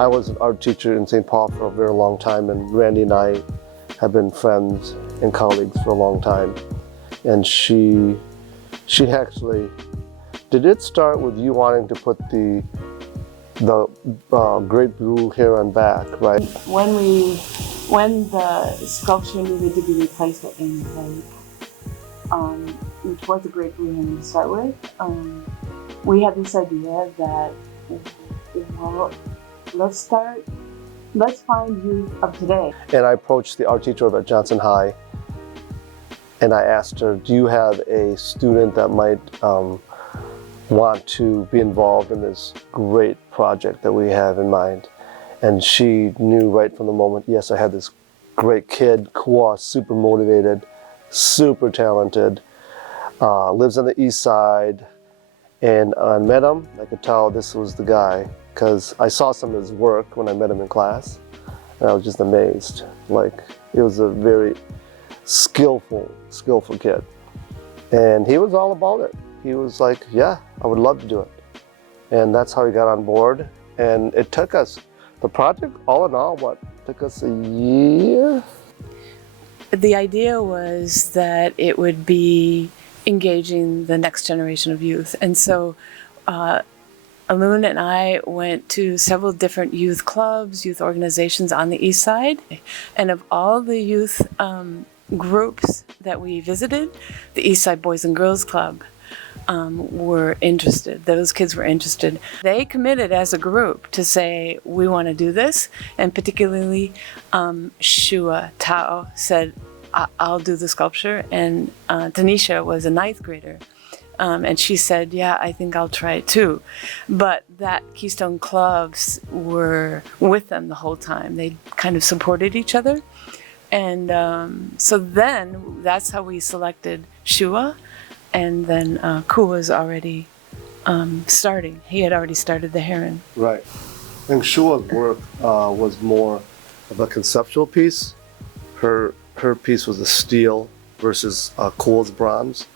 I was an art teacher in St. Paul for a very long time, and Randy and I have been friends and colleagues for a long time. And she actually, did it start with you wanting to put the great blue heron back, right? When the sculpture needed to be replaced at Amy Lake, which was a great blue heron to start with, we had this idea that, well, let's find youth of today. And I approached the art teacher at Johnson High, and I asked her, do you have a student that might want to be involved in this great project that we have in mind? And she knew right from the moment, yes, I had this great kid, Koua, super motivated, super talented, lives on the east side. And I met him, I could tell this was the guy, because I saw some of his work when I met him in class, and I was just amazed. Like, it was a very skillful kid. And he was all about it. He was like, yeah, I would love to do it. And that's how he got on board. And it took us, the project, all in all, took us a year? The idea was that it would be engaging the next generation of youth. And so Alun and I went to several different youth clubs, youth organizations on the east side. And of all the youth groups that we visited, the East Side Boys and Girls Club were interested. Those kids were interested. They committed as a group to say, we want to do this. And particularly Shoua, Thao, said, I'll do the sculpture. And Tanisha was a 9th grader. And she said, yeah, I think I'll try it too. But that Keystone clubs were with them the whole time. They kind of supported each other. And so then that's how we selected Shoua. And then Koua was already starting. He had already started the heron. Right. And Shoua's work was more of a conceptual piece. Her piece was a steel versus Koua's bronze.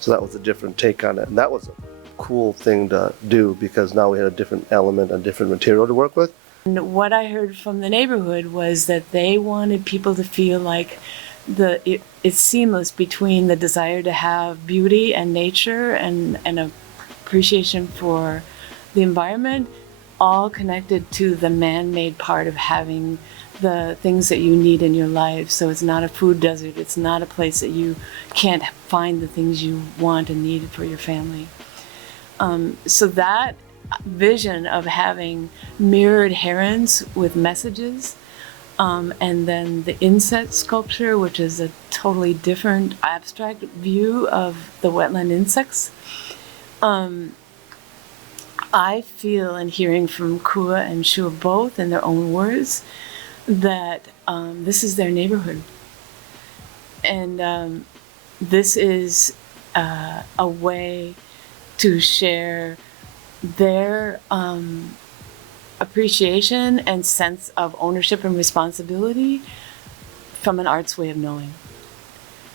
So that was a different take on it. And that was a cool thing to do because now we had a different element, a different material to work with. And what I heard from the neighborhood was that they wanted people to feel like it's seamless between the desire to have beauty and nature and appreciation for the environment, all connected to the man-made part of having the things that you need in your life. So it's not a food desert. It's not a place that you can't find the things you want and need for your family. So that vision of having mirrored herons with messages, and then the insect sculpture, which is a totally different abstract view of the wetland insects. I feel, and hearing from Koua and Shoua both in their own words, that this is their neighborhood. And this is a way to share their appreciation and sense of ownership and responsibility from an art's way of knowing.